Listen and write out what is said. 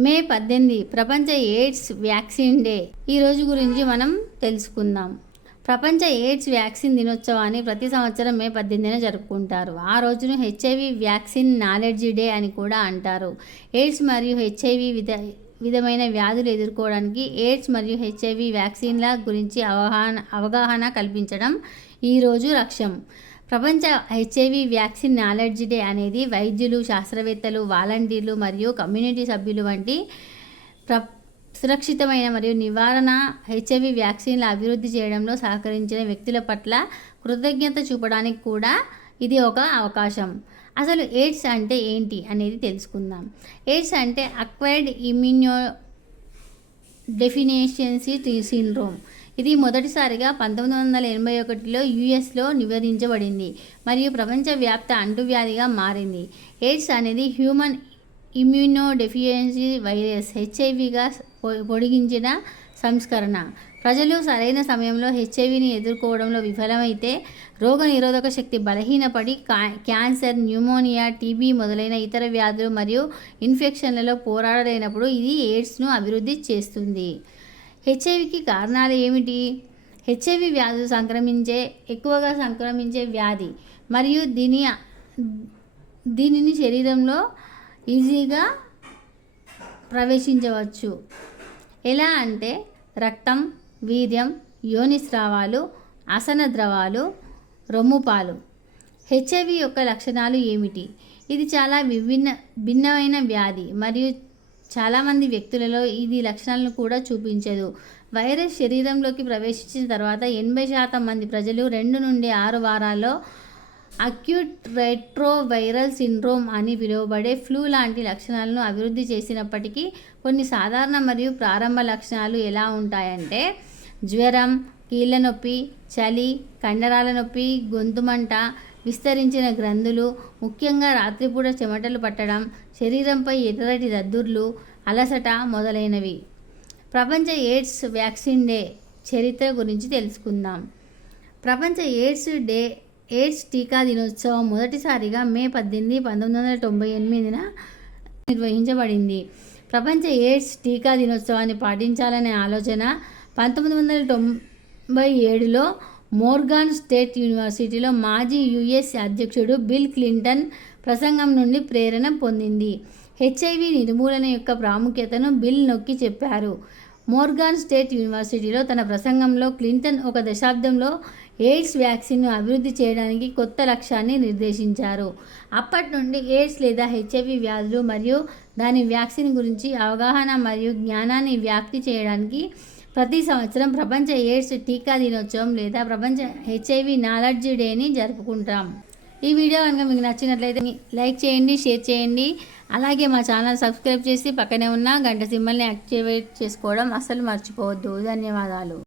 మే పద్దెనిమిది ప్రపంచ AIDS vaccine day. ఈ రోజు గురించి మనం తెలుసుకుందాం. ప్రపంచ ఎయిడ్స్ వ్యాక్సిన్ దినోత్సవాన్ని ప్రతి సంవత్సరం మే పద్దెనిమిదిన జరుపుకుంటారు. ఆ రోజును హెచ్ఐవి వ్యాక్సిన్ నాలెడ్జ్ డే అని కూడా అంటారు. ఎయిడ్స్ మరియు హెచ్ఐవి విధ విధమైన వ్యాధులు ఎదుర్కోవడానికి ఎయిడ్స్ మరియు హెచ్ఐవి వ్యాక్సిన్ల గురించి అవగాహన అవగాహన కల్పించడం ఈరోజు లక్ష్యం. ప్రపంచ హెచ్ఐవి వ్యాక్సిన్ నాలెడ్జ్ డే అనేది వైద్యులు శాస్త్రవేత్తలు వాలంటీర్లు మరియు కమ్యూనిటీ సభ్యులు వంటి ప్ర సురక్షితమైన మరియు నివారణ హెచ్ఐవి వ్యాక్సిన్ల అభివృద్ధి చేయడంలో సహకరించిన వ్యక్తుల పట్ల కృతజ్ఞత చూపడానికి కూడా ఇది ఒక అవకాశం. అసలు ఎయిడ్స్ అంటే ఏంటి అనేది తెలుసుకుందాం. ఎయిడ్స్ అంటే అక్వైర్డ్ ఇమ్యూనో డెఫినేషియన్సీ సిండ్రోమ్. ఇది మొదటిసారిగా పంతొమ్మిది వందల ఎనభై ఒకటిలో యుఎస్లో నివేదించబడింది మరియు ప్రపంచవ్యాప్త అంటువ్యాధిగా మారింది. ఎయిడ్స్ అనేది హ్యూమన్ ఇమ్యూనోడెఫియన్సీ వైరస్ హెచ్ఐవిగా పొడిగించిన సంస్కరణ. ప్రజలు సరైన సమయంలో హెచ్ఐవిని ఎదుర్కోవడంలో విఫలమైతే రోగ నిరోధక శక్తి బలహీనపడి క్యాన్సర్ న్యూమోనియా టీబీ మొదలైన ఇతర వ్యాధులు మరియు ఇన్ఫెక్షన్లలో పోరాడలేనప్పుడు ఇది ఎయిడ్స్ను అభివృద్ధి చేస్తుంది. హెచ్ఐవికి కారణాలు ఏమిటి? హెచ్ఐవి వ్యాధులు సంక్రమించే ఎక్కువగా సంక్రమించే వ్యాధి మరియు దీని దీనిని శరీరంలో ఈజీగా ప్రవేశించవచ్చు. ఎలా అంటే రక్తం వీర్యం యోని స్రావాలు ఆసన ద్రవాలు రొమ్ముపాలు హెచ్ఐవి యొక్క లక్షణాలు ఏమిటి? ఇది చాలా విభిన్న భిన్నమైన వ్యాధి మరియు చాలామంది వ్యక్తులలో ఇది లక్షణాలను కూడా చూపించదు. వైరస్ శరీరంలోకి ప్రవేశించిన తర్వాత ఎనభై శాతం మంది ప్రజలు రెండు నుండి ఆరు వారాల్లో అక్యూట్ రెట్రోవైరల్ సిండ్రోమ్ అని పిలువబడే ఫ్లూ లాంటి లక్షణాలను అభివృద్ధి చేసినప్పటికీ కొన్ని సాధారణ మరియు ప్రారంభ లక్షణాలు ఎలా ఉంటాయంటే జ్వరం కీళ్ళ నొప్పి చలి కండరాల నొప్పి గొంతుమంట విస్తరించిన గ్రంథులు ముఖ్యంగా రాత్రిపూట చెమటలు పట్టడం శరీరంపై ఎర్రటి దద్దుర్లు అలసట మొదలైనవి. ప్రపంచ ఎయిడ్స్ వ్యాక్సిన్ డే చరిత్ర గురించి తెలుసుకుందాం. ప్రపంచ ఎయిడ్స్ డే ఎయిడ్స్ టీకా దినోత్సవం మొదటిసారిగా మే పద్దెనిమిది పంతొమ్మిది వందల తొంభై ఎనిమిదిన నిర్వహించబడింది. ప్రపంచ ఎయిడ్స్ టీకా దినోత్సవాన్ని పాటించాలనే ఆలోచన పంతొమ్మిది వందల తొంభై ఏడులో మోర్గాన్ స్టేట్ యూనివర్సిటీలో మాజీ యుఎస్ అధ్యక్షుడు బిల్ క్లింటన్ ప్రసంగం నుండి ప్రేరణ పొందింది. హెచ్ఐవి నిర్మూలన యొక్క ప్రాముఖ్యతను బిల్ నొక్కి చెప్పారు. మోర్గాన్ స్టేట్ యూనివర్సిటీలో తన ప్రసంగంలో క్లింటన్ ఒక దశాబ్దంలో ఎయిడ్స్ వ్యాక్సిన్ను అభివృద్ధి చేయడానికి కొత్త లక్ష్యాన్ని నిర్దేశించారు. అప్పటి నుండి ఎయిడ్స్ లేదా హెచ్ఐవి వ్యాధులు మరియు దాని వ్యాక్సిన్ గురించి అవగాహన మరియు జ్ఞానాన్ని వ్యాప్తి చేయడానికి ప్రతి సంవత్సరం ప్రపంచ ఎయిడ్స్ టీకా దినోత్సవం లేదా ప్రపంచ హెచ్ఐవి నాలెడ్జ్ డేని జరుపుకుంటాం. ఈ వీడియో కనుక మీకు నచ్చినట్లయితే లైక్ చేయండి షేర్ చేయండి. అలాగే మా ఛానల్ సబ్స్క్రైబ్ చేసి పక్కనే ఉన్న గంట సింబల్ని యాక్టివేట్ చేసుకోవడం అస్సలు మర్చిపోవద్దు. ధన్యవాదాలు.